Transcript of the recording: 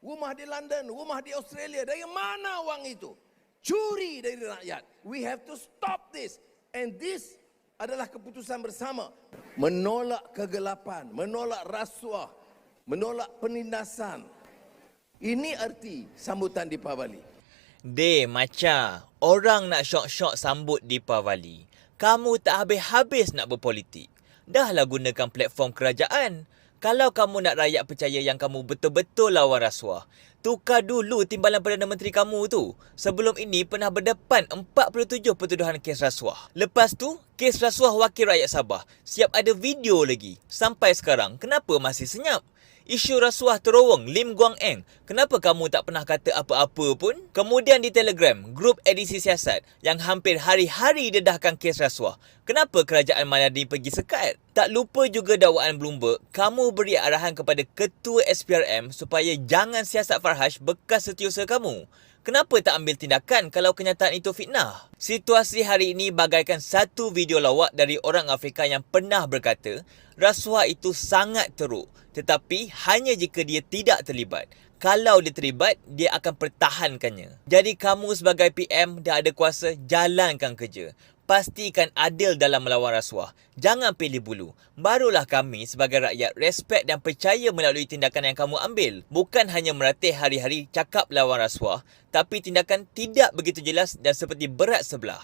rumah di London, rumah di Australia. Dari mana wang itu? Curi dari rakyat. We have to stop this. And this adalah keputusan bersama. Menolak kegelapan, menolak rasuah, menolak penindasan. Ini arti sambutan Deepavali. Macha, orang nak syok-syok sambut Deepavali. Kamu tak habis-habis nak berpolitik. Dahlah gunakan platform kerajaan. Kalau kamu nak rakyat percaya yang kamu betul-betul lawan rasuah, tukar dulu timbalan Perdana Menteri kamu tu. Sebelum ini pernah berdepan 47 pertuduhan kes rasuah. Lepas tu, kes rasuah wakil rakyat Sabah. Siap ada video lagi. Sampai sekarang, kenapa masih senyap? Isu rasuah terowong Lim Guang Eng. Kenapa kamu tak pernah kata apa-apa pun? Kemudian di Telegram, grup edisi siasat yang hampir hari-hari dedahkan kes rasuah. Kenapa kerajaan Mahyadin pergi sekat? Tak lupa juga dakwaan Bloomberg, kamu beri arahan kepada Ketua SPRM supaya jangan siasat Farhaj bekas setiausaha kamu. Kenapa tak ambil tindakan kalau kenyataan itu fitnah? Situasi hari ini bagaikan satu video lawak dari orang Afrika yang pernah berkata, rasuah itu sangat teruk. Tetapi hanya jika dia tidak terlibat. Kalau dia terlibat, dia akan pertahankannya. Jadi kamu sebagai PM dah ada kuasa, jalankan kerja. Pastikan adil dalam melawan rasuah. Jangan pilih bulu. Barulah kami sebagai rakyat respect dan percaya melalui tindakan yang kamu ambil. Bukan hanya meratih hari-hari cakap lawan rasuah, tapi tindakan tidak begitu jelas dan seperti berat sebelah.